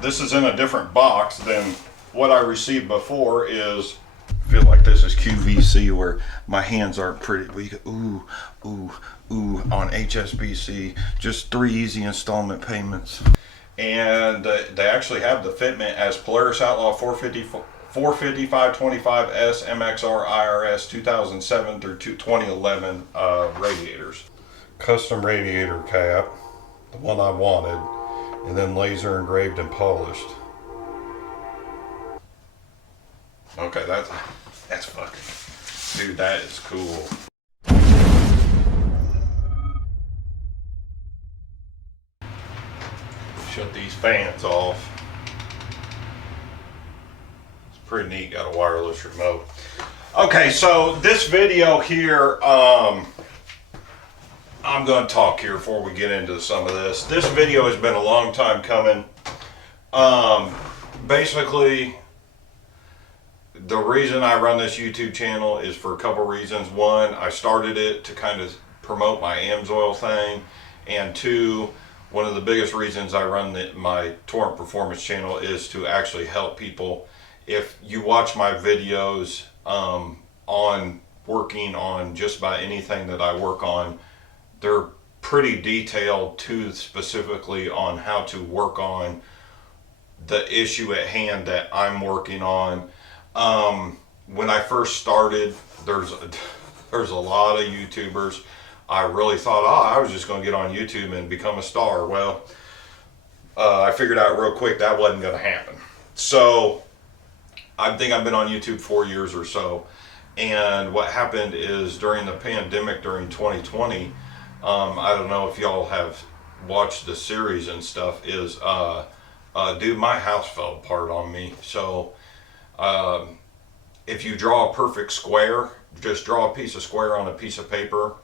this is in a different box than what I received before. Is I feel like this is QVC where my hands aren't pretty. We go ooh, ooh, ooh on HSBC. Just 3 easy installment payments. And they actually have the fitment as Polaris Outlaw 45525S MXR IRS 2007 through 2011 radiators. Custom radiator cap, the one I wanted, and then laser engraved and polished. Okay, that's fucking, dude, that is cool. Shut these fans off. It's pretty neat, got a wireless remote. Okay, so this video here, I'm going to talk here before we get into some of this. This video has been a long time coming. Basically, the reason I run this YouTube channel is for a couple reasons. One, I started it to kind of promote my AMSOIL thing. And two, one of the biggest reasons I run my Torrentperformance channel is to actually help people. If you watch my videos on working on just about anything that I work on, they're pretty detailed too, specifically on how to work on the issue at hand that I'm working on. When I first started, there's a lot of YouTubers. I really thought, I was just going to get on YouTube and become a star. Well, I figured out real quick that wasn't going to happen. So I think I've been on YouTube 4 years or so. And what happened is during the pandemic, during 2020, I don't know if y'all have watched the series and stuff, is dude, my house fell apart on me. So if you draw a perfect square, just draw a piece of square on a piece of paper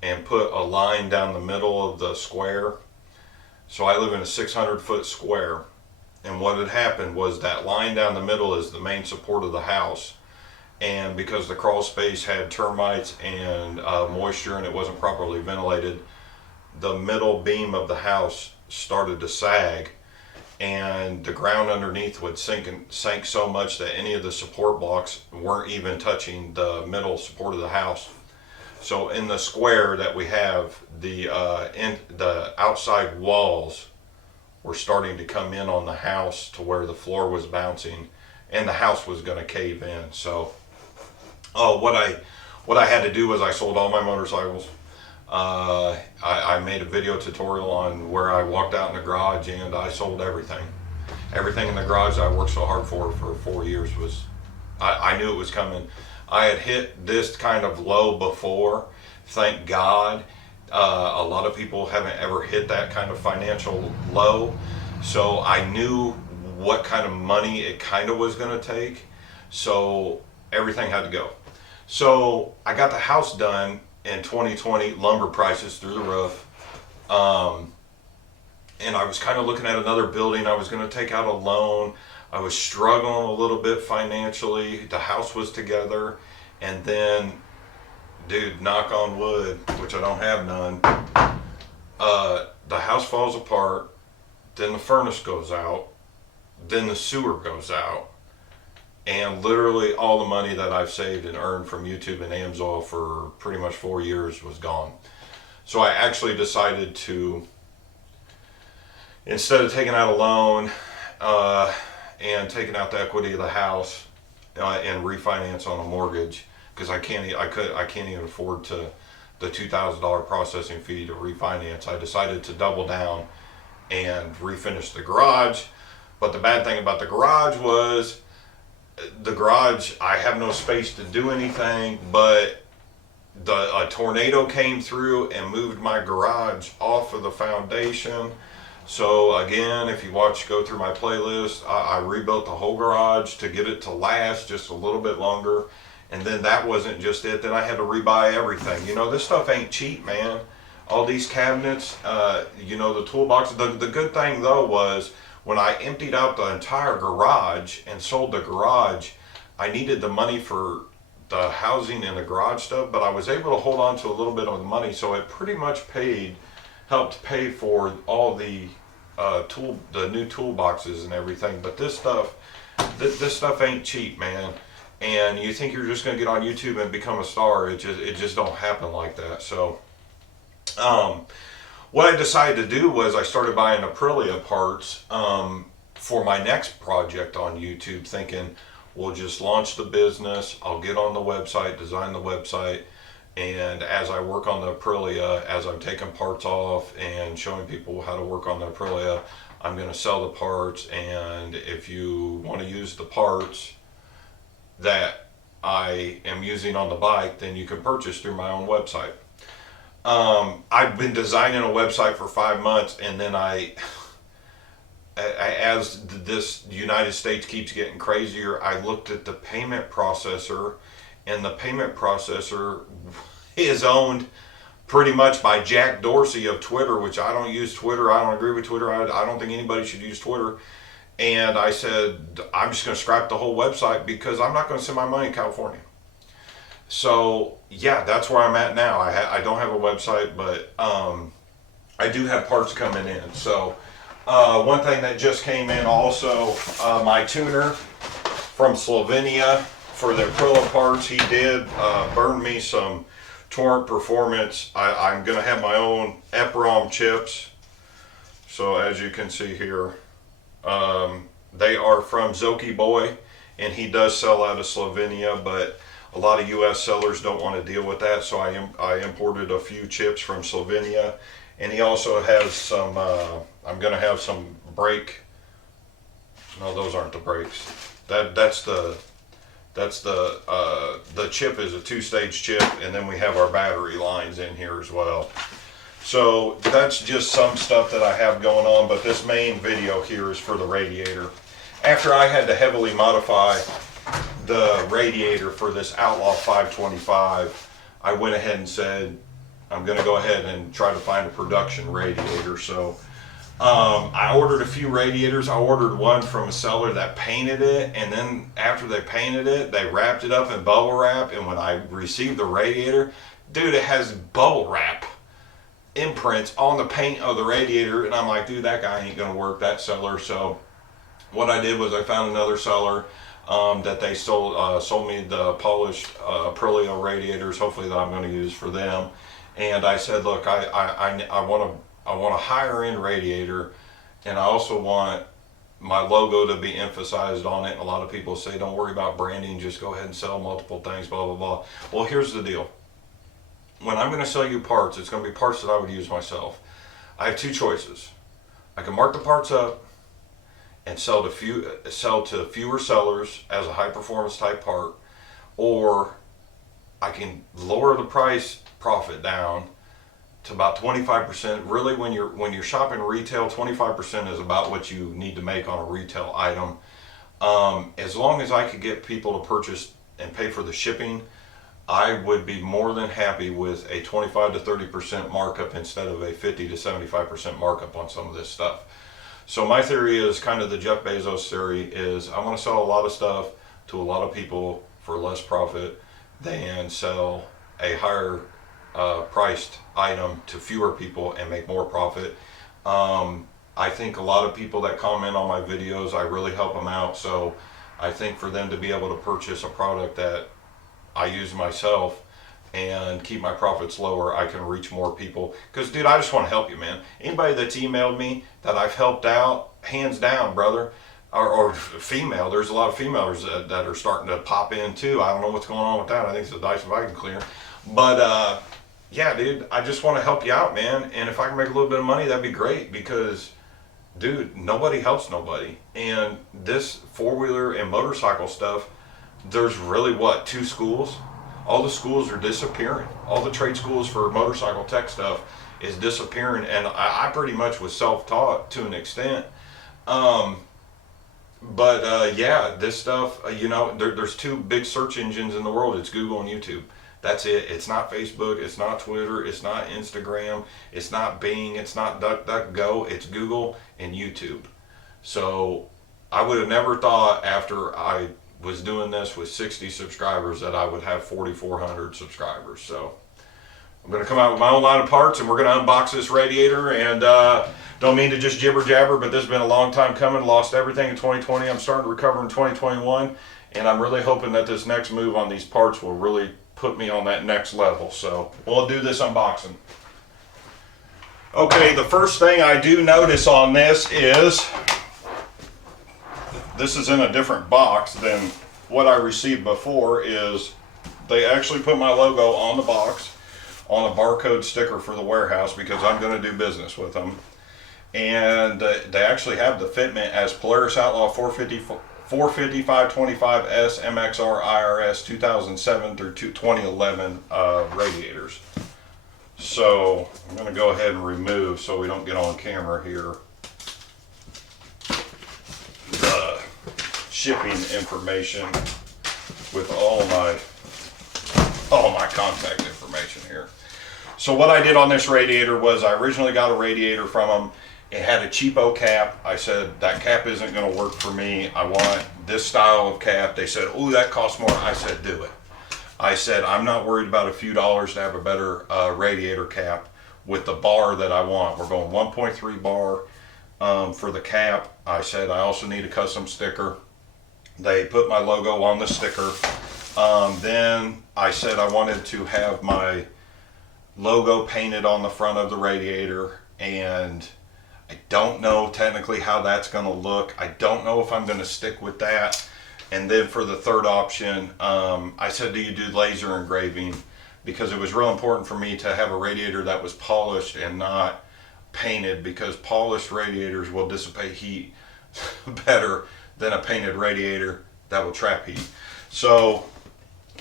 and put a line down the middle of the square. So I live in a 600-foot square, and what had happened was that line down the middle is the main support of the house. And because the crawl space had termites and moisture and it wasn't properly ventilated, the middle beam of the house started to sag, and the ground underneath would sank so much that any of the support blocks weren't even touching the middle support of the house. So in the square that we have, the outside walls were starting to come in on the house to where the floor was bouncing, and the house was going to cave in. So what I had to do was I sold all my motorcycles. I made a video tutorial on where I walked out in the garage and I sold everything. Everything in the garage that I worked so hard for 4 years was, I knew it was coming. I had hit this kind of low before, thank God. A lot of people haven't ever hit that kind of financial low. So I knew what kind of money it kind of was going to take. So everything had to go. So I got the house done in 2020, lumber prices through the roof. And I was kind of looking at another building. I was going to take out a loan. I was struggling a little bit financially. The house was together. And then, dude, knock on wood, which I don't have none, the house falls apart. Then the furnace goes out. Then the sewer goes out. And literally all the money that I've saved and earned from YouTube and AMSOIL for pretty much 4 years was gone. So I actually decided to, instead of taking out a loan and taking out the equity of the house and refinance on a mortgage, because I can't even afford the $2,000 processing fee to refinance. I decided to double down and refinish the garage. But the bad thing about the garage was, the garage, I have no space to do anything, but a tornado came through and moved my garage off of the foundation. So again, if you go through my playlist, I rebuilt the whole garage to get it to last just a little bit longer. And then that wasn't just it. Then I had to rebuy everything. You know, this stuff ain't cheap, man. All these cabinets, you know, the toolbox. The good thing though was, when I emptied out the entire garage and sold the garage, I needed the money for the housing and the garage stuff, but I was able to hold on to a little bit of the money, so it pretty much helped pay for all the the new toolboxes and everything. But this stuff, this stuff ain't cheap, man. And you think you're just gonna get on YouTube and become a star? It just don't happen like that. So, what I decided to do was I started buying Aprilia parts for my next project on YouTube, thinking we'll just launch the business. I'll get on the website, design the website, and as I work on the Aprilia, as I'm taking parts off and showing people how to work on the Aprilia, I'm going to sell the parts. And if you want to use the parts that I am using on the bike, then you can purchase through my own website. I've been designing a website for 5 months, and then as this United States keeps getting crazier, I looked at the payment processor, and the payment processor is owned pretty much by Jack Dorsey of Twitter, which I don't use Twitter. I don't agree with Twitter. I don't think anybody should use Twitter. And I said, I'm just going to scrap the whole website because I'm not going to send my money to California. So, yeah, that's where I'm at now. I don't have a website, but I do have parts coming in. So, one thing that just came in also, my tuner from Slovenia for the Aprilia parts, he did burn me some Torrentperformance. I'm going to have my own EPROM chips. So as you can see here, they are from Zoki Boy, and he does sell out of Slovenia, but a lot of US sellers don't want to deal with that, so I imported a few chips from Slovenia. And he also has some, I'm going to have some brake, no, those aren't the brakes. That's the chip is a 2-stage chip, and then we have our battery lines in here as well. So that's just some stuff that I have going on, but this main video here is for the radiator. After I had to heavily modify the radiator for this Outlaw 525, I went ahead and said, I'm going to go ahead and try to find a production radiator. So I ordered a few radiators. I ordered one from a seller that painted it, and then after they painted it, they wrapped it up in bubble wrap. And when I received the radiator, dude, it has bubble wrap imprints on the paint of the radiator. And I'm like, dude, that guy ain't going to work, that seller. So what I did was I found another seller that they sold me the polished Aprilia radiators, hopefully that I'm going to use for them. And I said, look, I want a higher end radiator, and I also want my logo to be emphasized on it. And a lot of people say, don't worry about branding, just go ahead and sell multiple things, blah, blah, blah. Well, here's the deal. When I'm going to sell you parts, it's going to be parts that I would use myself. I have two choices. I can mark the parts up and sell to fewer sellers as a high performance type part, or I can lower the price profit down to about 25%. Really, when you're shopping retail, 25% is about what you need to make on a retail item. As long as I could get people to purchase and pay for the shipping, I would be more than happy with a 25 to 30% markup instead of a 50 to 75% markup on some of this stuff. So my theory is kind of the Jeff Bezos theory, is I want to sell a lot of stuff to a lot of people for less profit than sell a higher priced item to fewer people and make more profit. I think a lot of people that comment on my videos, I really help them out. So I think for them to be able to purchase a product that I use myself and keep my profits lower, I can reach more people. Because, dude, I just want to help you, man. Anybody that's emailed me that I've helped out, hands down, brother, or female, there's a lot of females that are starting to pop in too. I don't know what's going on with that. I think it's a Dyson vacuum cleaner. But, yeah, dude, I just want to help you out, man. And if I can make a little bit of money, that'd be great, because, dude, nobody helps nobody. And this four-wheeler and motorcycle stuff, there's really, what, 2 schools? All the schools are disappearing. All the trade schools for motorcycle tech stuff is disappearing. And I pretty much was self-taught to an extent. Yeah, this stuff, there's 2 big search engines in the world. It's Google and YouTube. That's it. It's not Facebook. It's not Twitter. It's not Instagram. It's not Bing. It's not DuckDuckGo. It's Google and YouTube. So I would have never thought after I was doing this with 60 subscribers that I would have 4,400 subscribers. So I'm going to come out with my own line of parts, and we're going to unbox this radiator. And don't mean to just jibber jabber, but this has been a long time coming. Lost everything in 2020. I'm starting to recover in 2021, and I'm really hoping that this next move on these parts will really put me on that next level. So we'll do this unboxing. Okay, the first thing I do notice on this is this is in a different box than what I received before. Is they actually put my logo on the box on a barcode sticker for the warehouse because I'm going to do business with them. And they actually have the fitment as Polaris Outlaw 45525S MXR IRS 2007 through 2011 radiators. So I'm going to go ahead and remove, so we don't get on camera here, the shipping information with all my contact information here. So what I did on this radiator was I originally got a radiator from them. It had a cheapo cap. I said, that cap isn't going to work for me. I want this style of cap. They said, oh, that costs more. I said, do it. I said, I'm not worried about a few dollars to have a better radiator cap with the bar that I want. We're going 1.3 bar for the cap. I said, I also need a custom sticker. They put my logo on the sticker. Then I said I wanted to have my logo painted on the front of the radiator, and I don't know technically how that's going to look. I don't know if I'm going to stick with that. And then for the third option, I said, do you do laser engraving? Because it was real important for me to have a radiator that was polished and not painted, because polished radiators will dissipate heat better than a painted radiator that will trap heat. So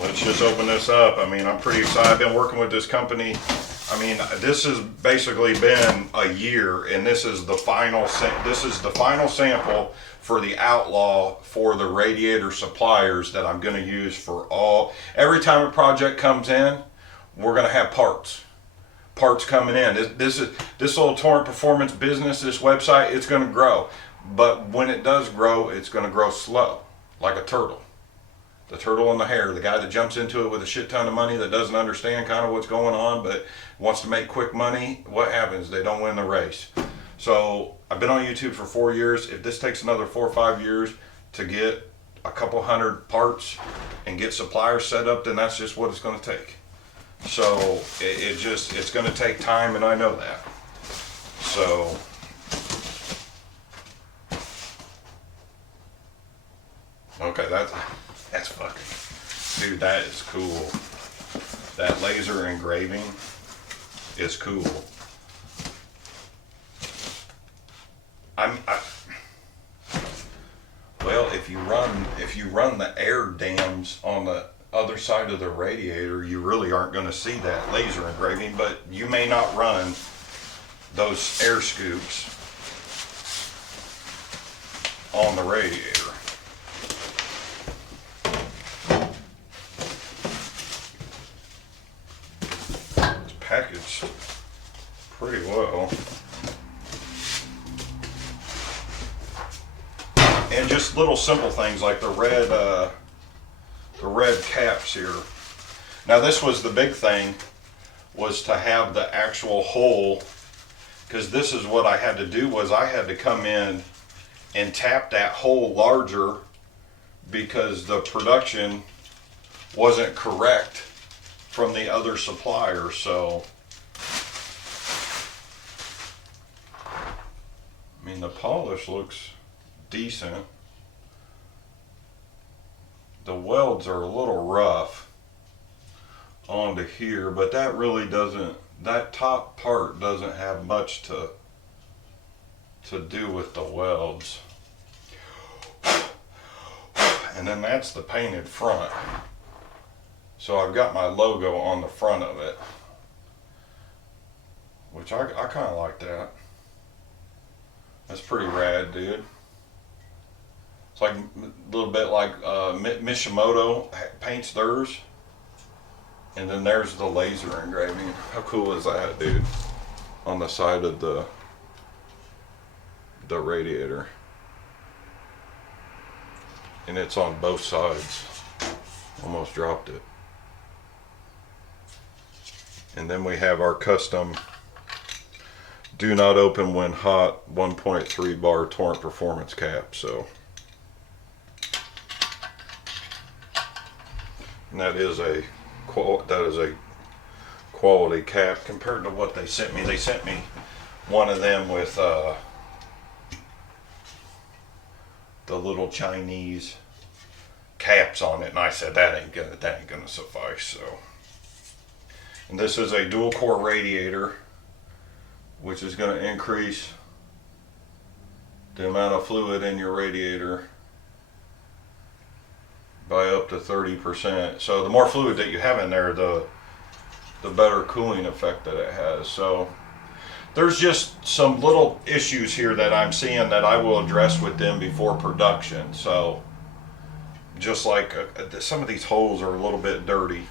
let's just open this up. I mean, I'm pretty excited. I've been working with this company. I mean, this has basically been a year, and this is the final sample for the Outlaw for the radiator suppliers that I'm going to use for every time a project comes in, we're going to have parts coming in. This little Torrentperformance business, this website, it's going to grow. But when it does grow, it's going to grow slow, like a turtle. The turtle and the hare, the guy that jumps into it with a shit ton of money that doesn't understand kind of what's going on but wants to make quick money. What happens? They don't win the race. So I've been on YouTube for 4 years. If this takes another 4 or 5 years to get a couple hundred parts and get suppliers set up, then that's just what it's going to take. So it's going to take time, and I know that. So okay, that's fucking, dude, that is cool. That laser engraving is cool. Well, if you run the air dams on the other side of the radiator, you really aren't going to see that laser engraving, but you may not run those air scoops on the radiator. Packaged pretty well, and just little simple things like the red caps here. Now this was the big thing, was to have the actual hole, because this is what I had to do, was I had to come in and tap that hole larger because the production wasn't correct from the other supplier. So I mean, the polish looks decent. The welds are a little rough onto here, but that really doesn't, that top part doesn't have much to do with the welds. And then that's the painted front. So I've got my logo on the front of it, which I kind of like that. That's pretty rad, dude. It's like a little bit like Mishimoto paints theirs. And then there's the laser engraving. How cool is that, dude? On the side of the radiator. And it's on both sides. Almost dropped it. And then we have our custom do not open when hot 1.3 bar Torrentperformance cap. So, and that is a quality cap compared to what they sent me. They sent me one of them with the little Chinese caps on it, and I said that ain't gonna suffice. So, and this is a dual core radiator, which is going to increase the amount of fluid in your radiator by up to 30%. So the more fluid that you have in there, the better cooling effect that it has. So there's just some little issues here that I'm seeing that I will address with them before production. So just like some of these holes are a little bit dirty,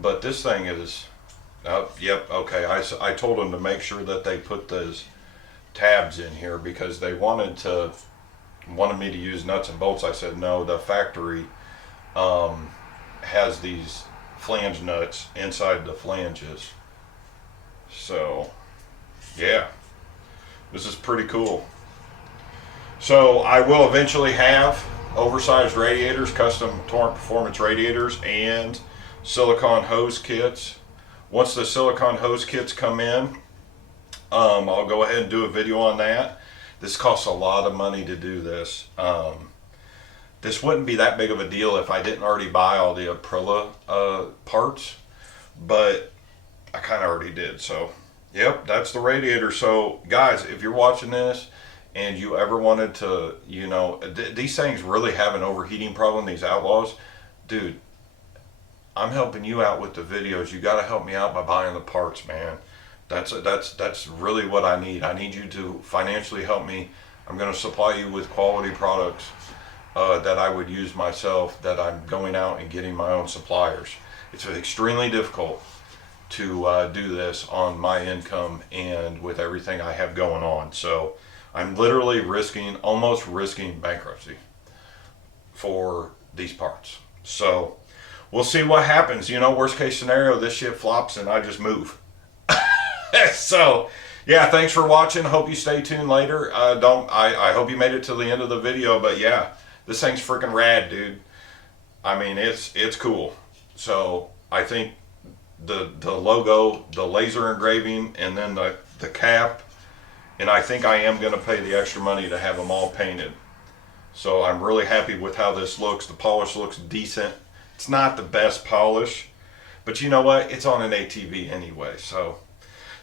but this thing is, yep, okay. I told them to make sure that they put those tabs in here because they wanted me to use nuts and bolts. I said no, the factory has these flange nuts inside the flanges. So yeah, this is pretty cool. So I will eventually have oversized radiators, custom Torrentperformance radiators, and silicone hose kits. Once the silicone hose kits come in, I'll go ahead and do a video on that. This costs a lot of money to do this. This wouldn't be that big of a deal if I didn't already buy all the Aprilla parts, but I kind of already did. So yep, that's the radiator. So guys, if you're watching this and you ever wanted to, you know, these things really have an overheating problem, these Outlaws, dude, I'm helping you out with the videos. You got to help me out by buying the parts, man. That's really what I need. I need you to financially help me. I'm going to supply you with quality products that I would use myself, that I'm going out and getting my own suppliers. It's extremely difficult to do this on my income and with everything I have going on. So I'm literally almost risking bankruptcy for these parts. So we'll see what happens. You know, worst case scenario, this shit flops and I just move. So yeah, thanks for watching. Hope you stay tuned later. I hope you made it to the end of the video, but yeah, this thing's freaking rad, dude. I mean, it's cool. So I think the logo, the laser engraving, and then the cap, and I think I am going to pay the extra money to have them all painted. So I'm really happy with how this looks. The polish looks decent. It's not the best polish, but you know what? It's on an ATV anyway. So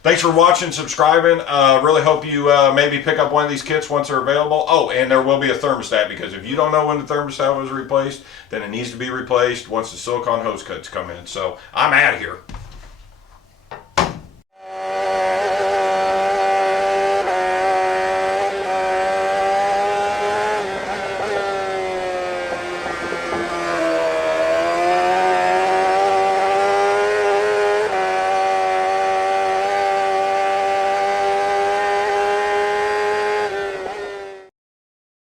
thanks for watching, subscribing. Really hope you maybe pick up one of these kits once they're available. Oh, and there will be a thermostat, because if you don't know when the thermostat was replaced, then it needs to be replaced once the silicone hose cuts come in. So I'm out of here.